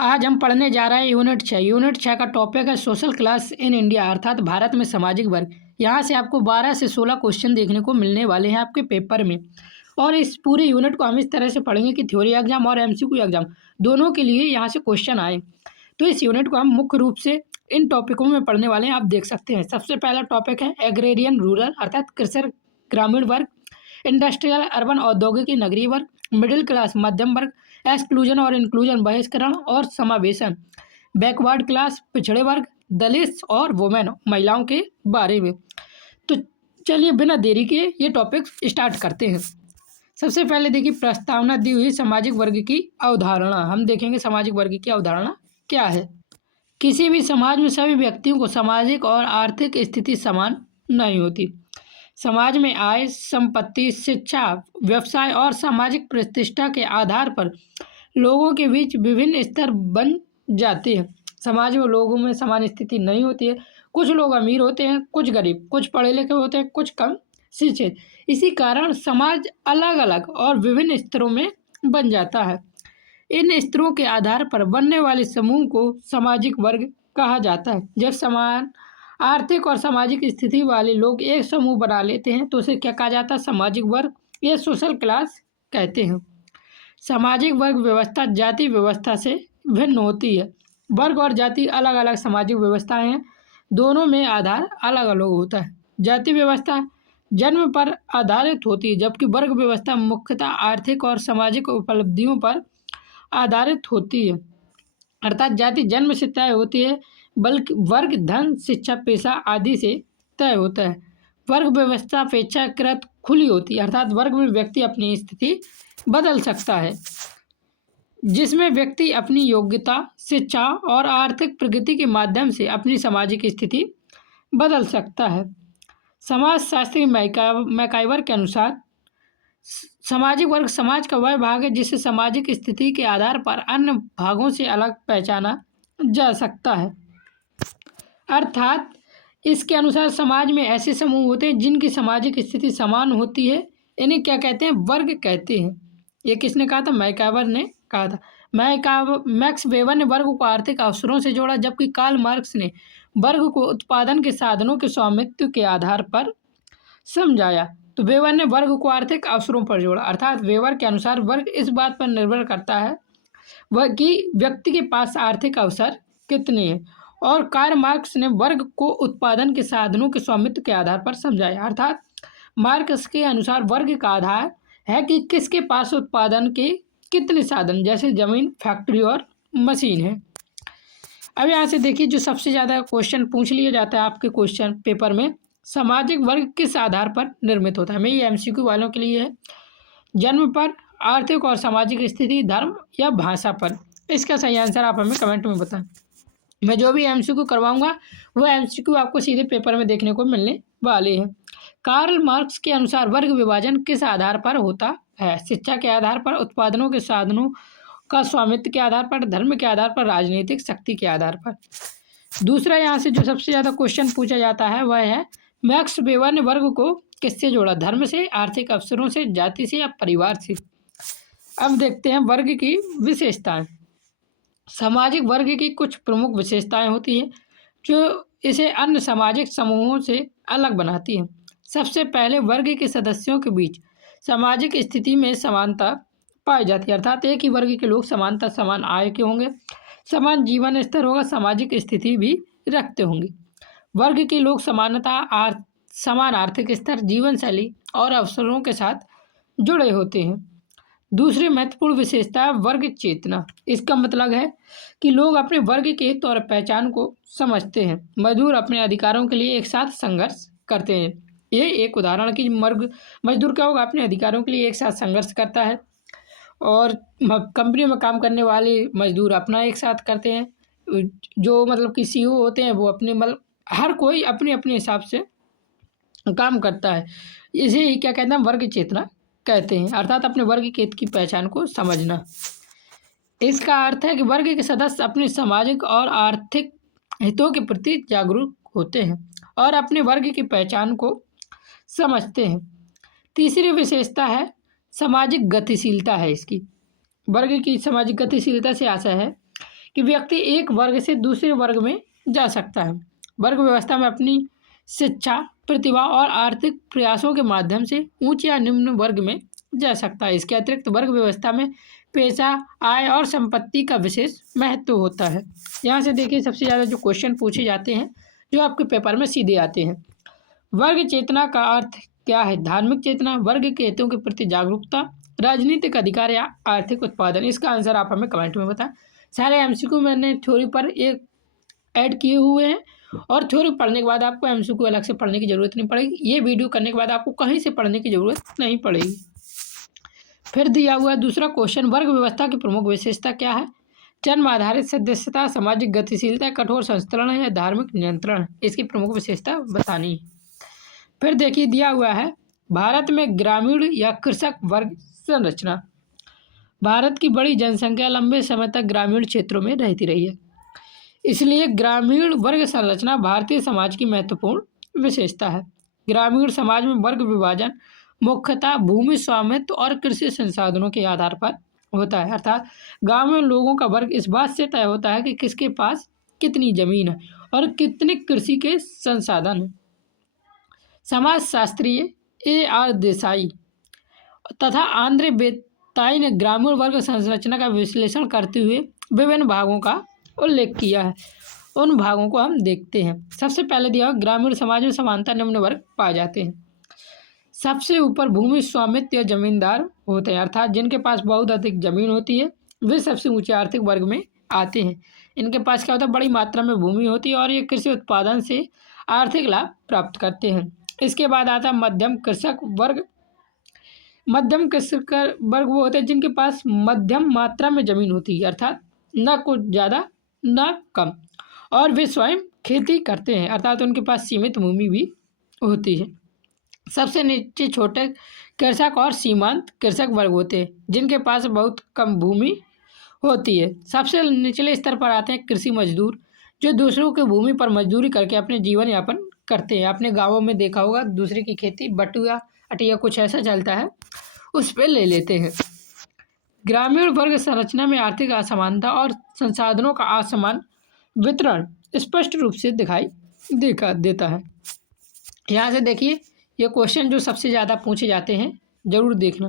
आज हम पढ़ने जा रहे हैं यूनिट 6। यूनिट 6 का टॉपिक है सोशल क्लास इन इंडिया, अर्थात भारत में सामाजिक वर्ग। यहाँ से आपको 12 से 16 क्वेश्चन देखने को मिलने वाले हैं आपके पेपर में। और इस पूरे यूनिट को हम इस तरह से पढ़ेंगे कि थ्योरी एग्जाम और एमसीक्यू एग्जाम दोनों के लिए यहाँ से क्वेश्चन आए। तो इस यूनिट को हम मुख्य रूप से इन टॉपिकों में पढ़ने वाले हैं, आप देख सकते हैं। सबसे पहला टॉपिक है एग्रेरियन रूरल, अर्थात कृषक ग्रामीण वर्ग, इंडस्ट्रियल अर्बन औद्योगिक नगरीय वर्ग, मिडिल क्लास मध्यम वर्ग, एक्सक्लूजन और इंक्लूजन बहिष्करण और समावेशन, बैकवर्ड क्लास पिछड़े वर्ग, दलित और वुमेन महिलाओं के बारे में। तो चलिए बिना देरी के ये टॉपिक स्टार्ट करते हैं। सबसे पहले देखिए प्रस्तावना दी हुई सामाजिक वर्ग की अवधारणा। हम देखेंगे सामाजिक वर्ग की अवधारणा क्या है। किसी भी समाज में सभी व्यक्तियों को सामाजिक और आर्थिक स्थिति समान नहीं होती। समाज में आय, संपत्ति, शिक्षा, व्यवसाय और सामाजिक प्रतिष्ठा के आधार पर लोगों के बीच विभिन्न स्तर बन जाते हैं। समाज में लोगों में समान स्थिति नहीं होती है। कुछ लोग अमीर होते हैं, कुछ गरीब, कुछ पढ़े लिखे होते हैं, कुछ कम शिक्षित। इसी कारण समाज अलग अलग और विभिन्न स्तरों में बन जाता है। इन स्तरों के आधार पर बनने वाले समूह को सामाजिक वर्ग कहा जाता है। जब समान आर्थिक और सामाजिक स्थिति वाले लोग एक समूह बना लेते हैं तो उसे क्या कहा जाता है? सामाजिक वर्ग या सोशल क्लास कहते हैं। सामाजिक वर्ग व्यवस्था जाति व्यवस्था से भिन्न होती है। वर्ग और जाति अलग अलग सामाजिक व्यवस्थाएं हैं, दोनों में आधार अलग अलग होता है। जाति व्यवस्था जन्म पर आधारित होती है, जबकि वर्ग व्यवस्था मुख्यतः आर्थिक और सामाजिक उपलब्धियों पर आधारित होती है। अर्थात जाति जन्म से तय होती है, बल्कि वर्ग धन, शिक्षा, पेशा आदि से तय होता है। वर्ग व्यवस्था अपेक्षाकृत खुली होती है, अर्थात वर्ग में व्यक्ति अपनी स्थिति बदल सकता है, जिसमें व्यक्ति अपनी योग्यता, शिक्षा और आर्थिक प्रगति के माध्यम से अपनी सामाजिक स्थिति बदल सकता है। समाजशास्त्री मैकाइवर के अनुसार सामाजिक वर्ग समाज का वह भाग है जिसे सामाजिक स्थिति के आधार पर अन्य भागों से अलग पहचाना जा सकता है। अर्थात इसके अनुसार समाज में ऐसे समूह होते हैं जिनकी सामाजिक स्थिति समान होती है, इन्हें क्या कहते हैं? वर्ग कहते हैं। ये किसने कहा था? मैकाइवर ने कहा था। मैक्स वेबर ने वर्ग को आर्थिक अवसरों से जोड़ा, जबकि कार्ल मार्क्स ने वर्ग को उत्पादन के साधनों के स्वामित्व के आधार पर समझाया। तो वेबर ने वर्ग को आर्थिक अवसरों पर जोड़ा, अर्थात वेबर के अनुसार वर्ग इस बात पर निर्भर करता है वह कि व्यक्ति के पास आर्थिक अवसर कितने हैं, और कार्ल मार्क्स ने वर्ग को उत्पादन के साधनों के स्वामित्व के आधार पर समझाया। अर्थात मार्क्स के अनुसार वर्ग का आधार है कि किसके पास उत्पादन के कितने साधन, जैसे जमीन, फैक्ट्री और मशीन है। अब यहाँ से देखिए जो सबसे ज़्यादा क्वेश्चन पूछ लिया जाता है आपके क्वेश्चन पेपर में, सामाजिक वर्ग किस आधार पर निर्मित होता है। मैं ये एमसीक्यू वालों के लिए है। जन्म पर, आर्थिक और सामाजिक स्थिति, धर्म या भाषा पर। इसका सही आंसर आप हमें कमेंट में बताएं। मैं जो भी एमसीक्यू करवाऊंगा वो एमसीक्यू आपको सीधे पेपर में देखने को मिलने वाले हैं। कार्ल मार्क्स के अनुसार वर्ग विभाजन किस आधार पर होता है? शिक्षा के आधार पर, उत्पादनों के साधनों का स्वामित्व के आधार पर, धर्म के आधार पर, राजनीतिक शक्ति के आधार पर। दूसरा यहाँ से जो सबसे ज़्यादा क्वेश्चन पूछा जाता है वह है मैक्स वेबर ने वर्ग को किससे जोड़ा? धर्म से, आर्थिक अवसरों से, जाति से या परिवार से। अब देखते हैं वर्ग की विशेषताएं। सामाजिक वर्ग की कुछ प्रमुख विशेषताएं होती हैं जो इसे अन्य सामाजिक समूहों से अलग बनाती हैं। सबसे पहले वर्ग के सदस्यों के बीच सामाजिक स्थिति में समानता पाई जाती है, अर्थात एक ही वर्ग के लोग समान आय के होंगे, समान जीवन स्तर होगा, सामाजिक स्थिति भी रखते होंगे। वर्ग के लोग समान आर्थिक स्तर, जीवन शैली और अवसरों के साथ जुड़े होते हैं। दूसरी महत्वपूर्ण विशेषता है वर्ग चेतना। इसका मतलब है कि लोग अपने वर्ग के हित और पहचान को समझते हैं। मजदूर अपने अधिकारों के लिए एक साथ संघर्ष करते हैं। ये एक उदाहरण कि मजदूर क्या होगा? अपने अधिकारों के लिए एक साथ संघर्ष करता है। और कंपनी में काम करने वाले मजदूर अपना एक साथ करते हैं। जो मतलब कि सीईओ होते हैं वो अपने मतलब हर कोई अपने अपने हिसाब से काम करता है। इसे ही क्या कहते हैं? वर्ग चेतना कहते हैं, अर्थात अपने वर्ग के हित की पहचान को समझना। इसका अर्थ है कि वर्ग के सदस्य अपने सामाजिक और आर्थिक हितों के प्रति जागरूक होते हैं और अपने वर्ग की पहचान को समझते हैं। तीसरी विशेषता है सामाजिक गतिशीलता है इसकी। वर्ग की सामाजिक गतिशीलता से आशा है कि व्यक्ति एक वर्ग से दूसरे वर्ग में जा सकता है। वर्ग व्यवस्था में अपनी शिक्षा, प्रतिभा और आर्थिक प्रयासों के माध्यम से उच्च या निम्न वर्ग में जा सकता है। इसके अतिरिक्त वर्ग व्यवस्था में पेशा, आय और संपत्ति का विशेष महत्व होता है। यहाँ से देखिए सबसे ज़्यादा जो क्वेश्चन पूछे जाते हैं जो आपके पेपर में सीधे आते हैं। वर्ग चेतना का अर्थ क्या है? धार्मिक चेतना, वर्ग के हितों के प्रति जागरूकता, राजनीतिक अधिकार या आर्थिक उत्पादन। इसका आंसर आप हमें कमेंट में बताएं। सारे एमसीक्यू मैंने थ्योरी पर एक ऐड किए हुए हैं और थ्योरी पढ़ने के बाद आपको एमसीक्यू अलग से पढ़ने की ज़रूरत नहीं पड़ेगी। ये वीडियो करने के बाद आपको कहीं से पढ़ने की ज़रूरत नहीं पड़ेगी। फिर दिया हुआ दूसरा क्वेश्चन, वर्ग व्यवस्था की प्रमुख विशेषता क्या है? जन्म आधारित सदस्यता, सामाजिक गतिशीलता, कठोर संस्करण या धार्मिक नियंत्रण। इसकी प्रमुख विशेषता बतानी है। फिर देखिए दिया हुआ है भारत में ग्रामीण या कृषक वर्ग संरचना। भारत की बड़ी जनसंख्या लंबे समय तक ग्रामीण क्षेत्रों में रहती रही है, इसलिए ग्रामीण वर्ग संरचना भारतीय समाज की महत्वपूर्ण विशेषता है। ग्रामीण समाज में वर्ग विभाजन मुख्यतः भूमि स्वामित्व और कृषि संसाधनों के आधार पर होता है। अर्थात गांव में लोगों का वर्ग इस बात से तय होता है कि किसके पास कितनी जमीन है और कितने कृषि के संसाधन हैं। समाजशास्त्री A.R. देसाई तथा आंद्रे बेताई ने ग्रामीण वर्ग संरचना का विश्लेषण करते हुए विभिन्न भागों का उल्लेख किया है। उन भागों को हम देखते हैं। सबसे पहले दिया ग्रामीण समाज में समानता निम्न वर्ग पाए जाते हैं। सबसे ऊपर भूमि स्वामित्व या जमींदार होते हैं, अर्थात जिनके पास बहुत अधिक जमीन होती है वे सबसे ऊंचे आर्थिक वर्ग में आते हैं। इनके पास क्या होता है? बड़ी मात्रा में भूमि होती है और ये कृषि उत्पादन से आर्थिक लाभ प्राप्त करते हैं। इसके बाद आता है मध्यम कृषक वर्ग। मध्यम कृषक वर्ग वो होते हैं जिनके पास मध्यम मात्रा में जमीन होती है, अर्थात न कुछ ज़्यादा न कम, और वे स्वयं खेती करते हैं, अर्थात उनके पास सीमित भूमि भी होती है। सबसे नीचे छोटे कृषक और सीमांत कृषक वर्ग होते हैं जिनके पास बहुत कम भूमि होती है। सबसे निचले स्तर पर आते हैं कृषि मजदूर, जो दूसरों की भूमि पर मजदूरी करके अपने जीवन यापन करते हैं। अपने गाँवों में देखा होगा दूसरे की खेती बटुआ अटिया कुछ ऐसा चलता है, उस पर ले लेते हैं। ग्रामीण वर्ग संरचना में आर्थिक असमानता और संसाधनों का असमान वितरण स्पष्ट रूप से दिखाई देता है। यहाँ से देखिए ये क्वेश्चन जो सबसे ज़्यादा पूछे जाते हैं जरूर देखना।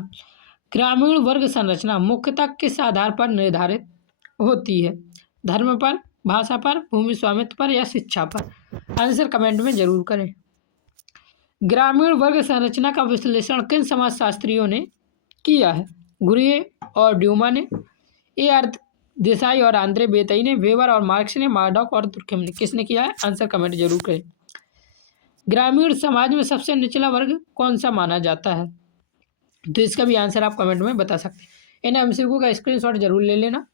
ग्रामीण वर्ग संरचना मुख्यतः किस आधार पर निर्धारित होती है? धर्म पर, भाषा पर, भूमि स्वामित्व पर या शिक्षा पर? आंसर कमेंट में जरूर करें। ग्रामीण वर्ग संरचना का विश्लेषण किन समाजशास्त्रियों ने किया है? गुरिये और ड्यूमा ने, A.R. देसाई और आंद्रे बेताई ने, वेबर और मार्क्स ने, मार्डॉक और दुर्खेम ने। किसने किया है? आंसर कमेंट जरूर करें। ग्रामीण समाज में सबसे निचला वर्ग कौन सा माना जाता है? तो इसका भी आंसर आप कमेंट में बता सकते हैं। इन एमसीक्यू का स्क्रीनशॉट जरूर ले लेना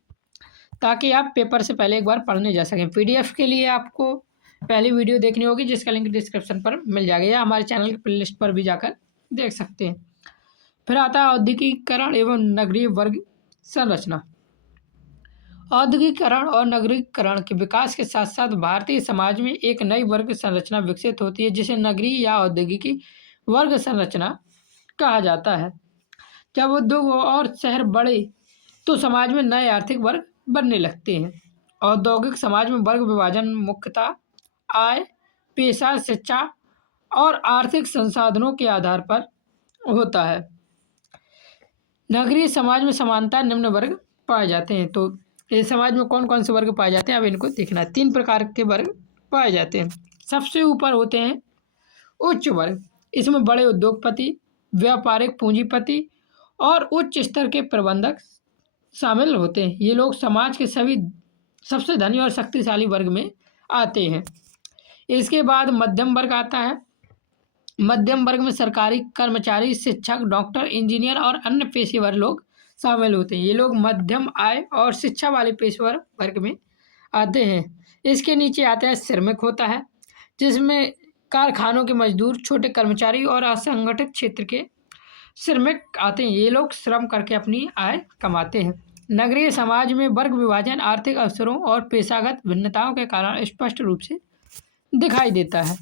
ताकि आप पेपर से पहले एक बार पढ़ने जा सकें। पीडीएफ के लिए आपको पहली वीडियो देखनी होगी जिसका लिंक डिस्क्रिप्शन पर मिल जाएगा या हमारे चैनल की प्लेलिस्ट पर भी जाकर देख सकते हैं। फिर आता है औद्योगिकीकरण एवं नगरीय वर्ग संरचना। औद्योगिकीकरण और नगरीकरण के विकास के साथ साथ भारतीय समाज में एक नई वर्ग संरचना विकसित होती है जिसे नगरीय या औद्योगिकी वर्ग संरचना कहा जाता है। जब उद्योग और शहर बढ़े तो समाज में नए आर्थिक वर्ग बनने लगते हैं। औद्योगिक समाज में वर्ग विभाजन मुख्यतः आय, पेशा, शिक्षा और आर्थिक संसाधनों के आधार पर होता है। नगरीय समाज में समानता निम्न वर्ग पाए जाते हैं। तो इस समाज में कौन कौन से वर्ग पाए जाते हैं अब इनको देखना है। 3 प्रकार के वर्ग पाए जाते हैं। सबसे ऊपर होते हैं उच्च वर्ग। इसमें बड़े उद्योगपति, व्यापारिक पूंजीपति और उच्च स्तर के प्रबंधक शामिल होते हैं। ये लोग समाज के सभी सबसे धनी और शक्तिशाली वर्ग में आते हैं। इसके बाद मध्यम वर्ग आता है। मध्यम वर्ग में सरकारी कर्मचारी, शिक्षक, डॉक्टर, इंजीनियर और अन्य पेशेवर लोग शामिल होते हैं। ये लोग मध्यम आय और शिक्षा वाले पेशेवर वर्ग में आते हैं। इसके नीचे आता है श्रमिक होता है जिसमें कारखानों के मजदूर, छोटे कर्मचारी और असंगठित क्षेत्र के श्रमिक आते हैं। ये लोग श्रम करके अपनी आय कमाते हैं। नगरीय समाज में वर्ग विभाजन आर्थिक अवसरों और पेशागत भिन्नताओं के कारण स्पष्ट रूप से दिखाई देता है।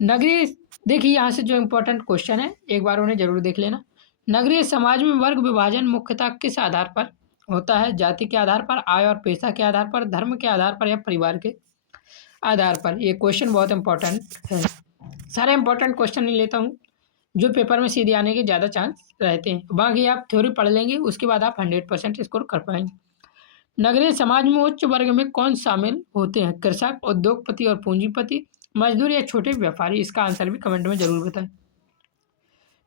नगरीय देखिए यहाँ से जो इम्पोर्टेंट क्वेश्चन है एक बार उन्हें जरूर देख लेना। नगरीय समाज में वर्ग विभाजन मुख्यतः किस आधार पर होता है जाति के आधार पर, आय और पेशा के आधार पर, धर्म के आधार पर या परिवार के आधार पर। ये क्वेश्चन बहुत इंपॉर्टेंट है। सारे इंपॉर्टेंट क्वेश्चन नहीं लेता हूँ, जो पेपर में सीधे आने के ज़्यादा चांस रहते हैं। बाकी आप थ्योरी पढ़ लेंगे, उसके बाद आप 100% स्कोर कर पाएंगे। नगरीय समाज में उच्च वर्ग में कौन शामिल होते हैं? कृषक, उद्योगपति और पूंजीपति, मजदूर या छोटे व्यापारी? इसका आंसर भी कमेंट में जरूर बताएं।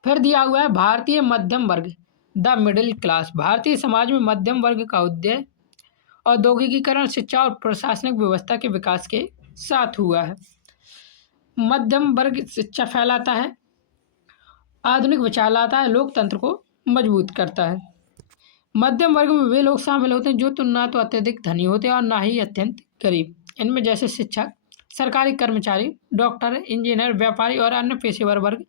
फिर दिया हुआ है भारतीय मध्यम वर्ग, the middle class. Bharatiya Samaj में मध्यम वर्ग का उदय औद्योगिकीकरण, शिक्षा और प्रशासनिक व्यवस्था के विकास के साथ हुआ है। मध्यम वर्ग शिक्षा फैलाता है, आधुनिक विचार लाता है, लोकतंत्र को मजबूत करता है। मध्यम वर्ग में वे लोग शामिल होते हैं जो तो ना तो अत्यधिक धनी होते हैं और ना ही अत्यंत गरीब। इनमें जैसे शिक्षक, सरकारी कर्मचारी, डॉक्टर, इंजीनियर, व्यापारी और अन्य पेशेवर वर्ग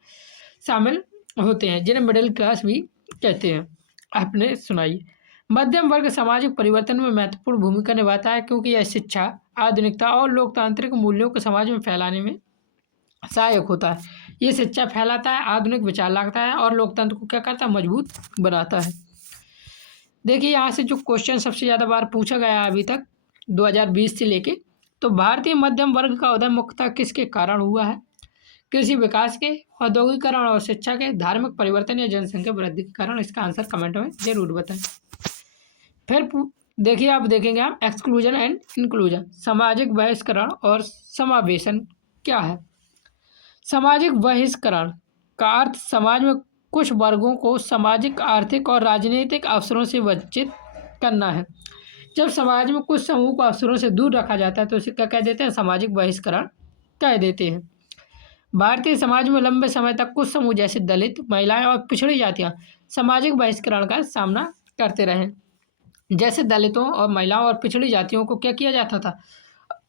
शामिल होते हैं, जिन्हें मिडिल क्लास भी कहते हैं। आपने सुनाई। मध्यम वर्ग सामाजिक परिवर्तन में महत्वपूर्ण भूमिका निभाता है, क्योंकि यह शिक्षा, आधुनिकता और लोकतांत्रिक मूल्यों को समाज में फैलाने में सहायक होता है। ये शिक्षा फैलाता है, आधुनिक विचार लाता है और लोकतंत्र को क्या करता है? मजबूत बनाता है। देखिए यहाँ से जो क्वेश्चन सबसे ज़्यादा बार पूछा गया है अभी तक 2020 से लेके, तो भारतीय मध्यम वर्ग का उदय मुख्यतः किसके कारण हुआ है? कृषि विकास के, औद्योगिकरण और शिक्षा के, धार्मिक परिवर्तन या जनसंख्या वृद्धि के कारण? इसका आंसर कमेंट में जरूर बताएं। फिर देखिए आप देखेंगे आप एक्सक्लूजन एंड इंक्लूजन, सामाजिक बहिष्करण और समावेशन क्या है? सामाजिक बहिष्करण का अर्थ समाज में कुछ वर्गों को सामाजिक, आर्थिक और राजनीतिक अवसरों से वंचित करना है। जब समाज में कुछ समूह को अवसरों से दूर रखा जाता है तो इसे क्या कह देते हैं? सामाजिक बहिष्करण कह देते हैं। भारतीय समाज में लंबे समय तक कुछ समूह जैसे दलित, महिलाएं और पिछड़ी जातियां सामाजिक बहिष्करण का सामना करते रहे। जैसे दलितों और महिलाओं और पिछड़ी जातियों को क्या किया जाता था?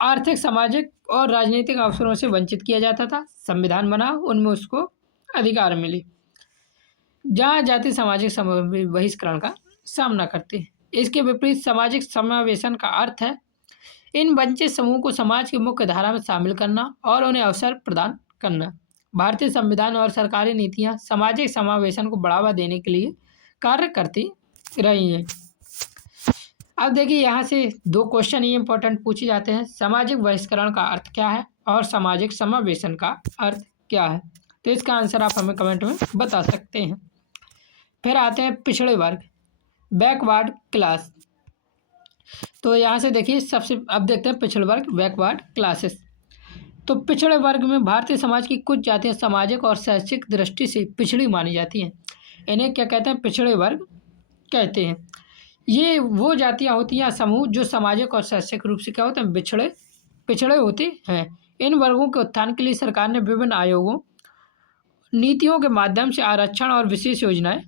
आर्थिक, सामाजिक और राजनीतिक अवसरों से वंचित किया जाता था। संविधान बना, उनमें उसको अधिकार मिले। जहाँ जाति सामाजिक बहिष्करण का सामना करते हैं। इसके विपरीत सामाजिक समावेशन का अर्थ है इन वंचित समूह को समाज की मुख्य धारा में शामिल करना और उन्हें अवसर प्रदान करना। भारतीय संविधान और सरकारी नीतियाँ सामाजिक समावेशन को बढ़ावा देने के लिए कार्य करती रही हैं। अब देखिए यहाँ से दो क्वेश्चन ही इंपॉर्टेंट पूछे जाते हैं। सामाजिक बहिष्करण का अर्थ क्या है और सामाजिक समावेशन का अर्थ क्या है? तो इसका आंसर आप हमें कमेंट में बता सकते हैं। फिर आते हैं पिछड़े वर्ग, बैकवर्ड क्लास। तो यहाँ से देखिए सबसे अब देखते हैं पिछड़े वर्ग, बैकवर्ड क्लासेस। तो पिछड़े वर्ग में भारतीय समाज की कुछ जातियाँ सामाजिक और शैक्षिक दृष्टि से पिछड़ी मानी जाती हैं। इन्हें क्या कहते हैं? पिछड़े वर्ग कहते हैं। ये वो जातियाँ होती हैं, समूह जो सामाजिक और शैक्षिक रूप से क्या होते हैं? पिछड़े होते हैं। इन वर्गों के उत्थान के लिए सरकार ने विभिन्न आयोगों, नीतियों के माध्यम से आरक्षण और विशेष योजनाएं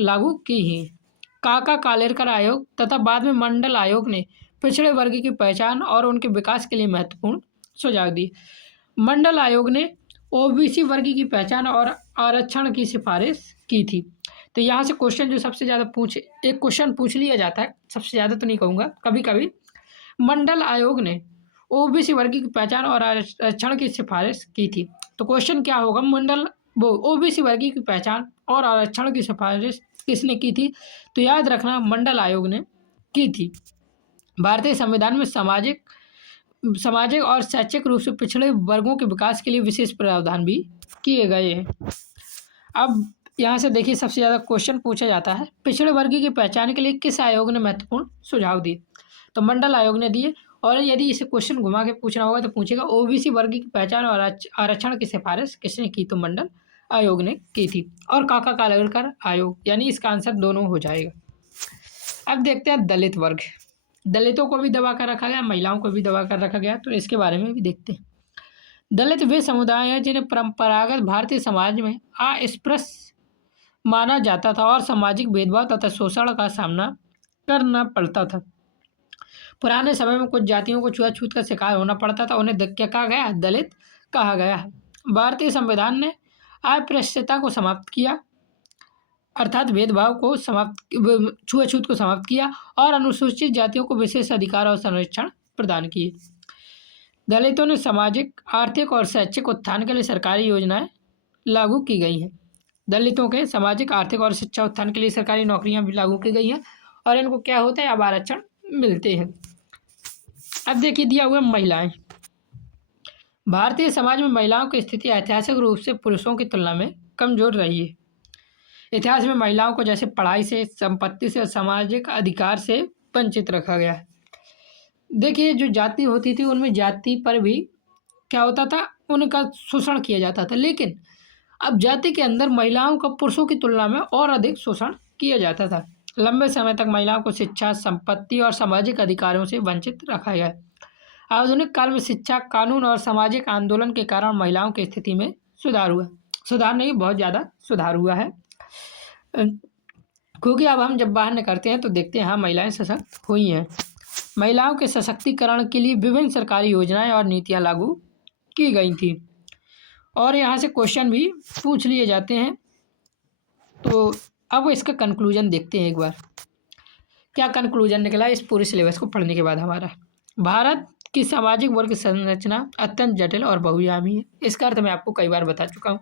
लागू की हैं। काका कालेरकर आयोग तथा बाद में मंडल आयोग ने पिछड़े वर्ग की पहचान और उनके विकास के लिए महत्वपूर्ण सुझाव दिए। मंडल आयोग ने ओबीसी वर्ग की पहचान और आरक्षण की सिफारिश की थी। तो यहाँ से क्वेश्चन जो सबसे ज़्यादा एक क्वेश्चन पूछ लिया जाता है, सबसे ज़्यादा तो नहीं कहूँगा, कभी कभी, मंडल आयोग ने ओबीसी वर्ग की पहचान और आरक्षण की सिफारिश की थी। तो क्वेश्चन क्या होगा? ओबीसी वर्ग की पहचान और आरक्षण की सिफारिश किसने की थी? तो याद रखना मंडल आयोग ने की थी। भारतीय संविधान में सामाजिक और शैक्षिक रूप से पिछड़े वर्गों के विकास के लिए विशेष प्रावधान भी किए गए हैं। अब यहाँ से देखिए सबसे ज़्यादा क्वेश्चन पूछा जाता है पिछड़े वर्ग की पहचान के लिए किस आयोग ने महत्वपूर्ण सुझाव दिए? तो मंडल आयोग ने दिए। और यदि इसे क्वेश्चन घुमा के पूछना होगा तो पूछेगा ओबीसी वर्ग की पहचान और आरक्षण की सिफारिश किसने की? तो मंडल आयोग ने की थी। और काका कालेलकर आयोग, यानी इसका आंसर दोनों हो जाएगा। अब देखते हैं दलित वर्ग। दलितों को भी दबा कर रखा गया, महिलाओं को भी दबा कर रखा गया, तो इसके बारे में भी देखते हैं। दलित वे समुदाय हैं जिन्हें परंपरागत भारतीय समाज में अस्पृश्य माना जाता था और सामाजिक भेदभाव तथा शोषण का सामना करना पड़ता था। पुराने समय में कुछ जातियों को छुआछूत का शिकार होना पड़ता था, उन्हें क्या कहा गया? दलित कहा गया है। भारतीय संविधान ने अस्पृश्यता को समाप्त किया, अर्थात भेदभाव को छुआछूत को समाप्त किया और अनुसूचित जातियों को विशेष अधिकार और संरक्षण प्रदान किए। दलितों ने सामाजिक, आर्थिक और शैक्षिक उत्थान के लिए सरकारी योजनाएं लागू की गई हैं। दलितों के सामाजिक, आर्थिक और शिक्षा उत्थान के लिए सरकारी नौकरियां भी लागू की गई हैं और इनको क्या होता है, अब आरक्षण मिलते हैं। अब देखिए दिया हुआ महिलाएं। भारतीय समाज में महिलाओं की स्थिति ऐतिहासिक रूप से पुरुषों की तुलना में कमजोर रही है। इतिहास में महिलाओं को जैसे पढ़ाई से, संपत्ति से और सामाजिक अधिकार से वंचित रखा गया है। देखिए जो जाति होती थी उनमें जाति पर भी क्या होता था, उनका शोषण किया जाता था, लेकिन अब जाति के अंदर महिलाओं का पुरुषों की तुलना में और अधिक शोषण किया जाता था। लंबे समय तक महिलाओं को शिक्षा, संपत्ति और सामाजिक अधिकारों से वंचित रखा गया। आधुनिक काल में शिक्षा, कानून और सामाजिक आंदोलन के कारण महिलाओं की स्थिति में सुधार हुआ। सुधार नहीं, बहुत ज़्यादा सुधार हुआ है, क्योंकि अब हम जब बाहर निकलते हैं तो देखते हैं हाँ महिलाएं सशक्त हुई हैं। महिलाओं के सशक्तिकरण के लिए विभिन्न सरकारी योजनाएं और नीतियां लागू की गई थी, और यहाँ से क्वेश्चन भी पूछ लिए जाते हैं। तो अब इसका कंक्लूजन देखते हैं एक बार, क्या कंक्लूजन निकला इस पूरे सिलेबस को पढ़ने के बाद हमारा। भारत की सामाजिक वर्ग संरचना अत्यंत जटिल और बहुआयामी है। इसका अर्थ मैं आपको कई बार बता चुका हूँ।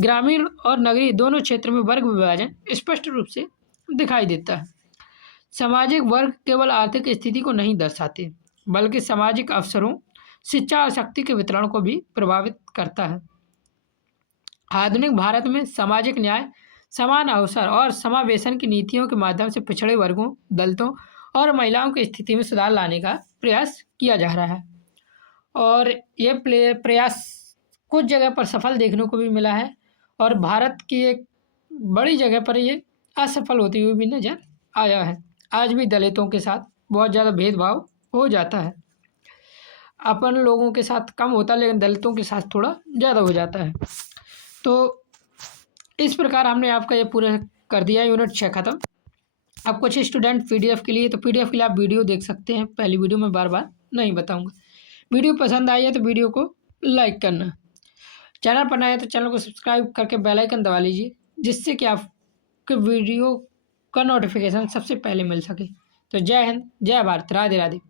ग्रामीण और नगरीय दोनों क्षेत्र में वर्ग विभाजन स्पष्ट रूप से दिखाई देता है। सामाजिक वर्ग केवल आर्थिक स्थिति को नहीं दर्शाते, बल्कि सामाजिक अवसरों, शिक्षा और शक्ति के वितरण को भी प्रभावित करता है। आधुनिक भारत में सामाजिक न्याय, समान अवसर और समावेशन की नीतियों के माध्यम से पिछड़े वर्गों, दलितों और महिलाओं की स्थिति में सुधार लाने का प्रयास किया जा रहा है, और यह प्रयास कुछ जगह पर सफल देखने को भी मिला है, और भारत की एक बड़ी जगह पर ये असफल होती हुई भी नजर आया है। आज भी दलितों के साथ बहुत ज़्यादा भेदभाव हो जाता है। अपन लोगों के साथ कम होता है, लेकिन दलितों के साथ थोड़ा ज़्यादा हो जाता है। तो इस प्रकार हमने आपका ये पूरा कर दिया यूनिट 6 खत्म। अब कुछ स्टूडेंट पीडीएफ के लिए, तो पीडीएफ के लिए आप वीडियो देख सकते हैं। पहली वीडियो में बार बार नहीं बताऊंगा। वीडियो पसंद आई है तो वीडियो को लाइक करना, चैनल पर नया है तो चैनल को सब्सक्राइब करके बेल आइकन दबा लीजिए, जिससे कि आपके वीडियो का नोटिफिकेशन सबसे पहले मिल सके। तो जय हिंद, जय भारत, राधे राधे।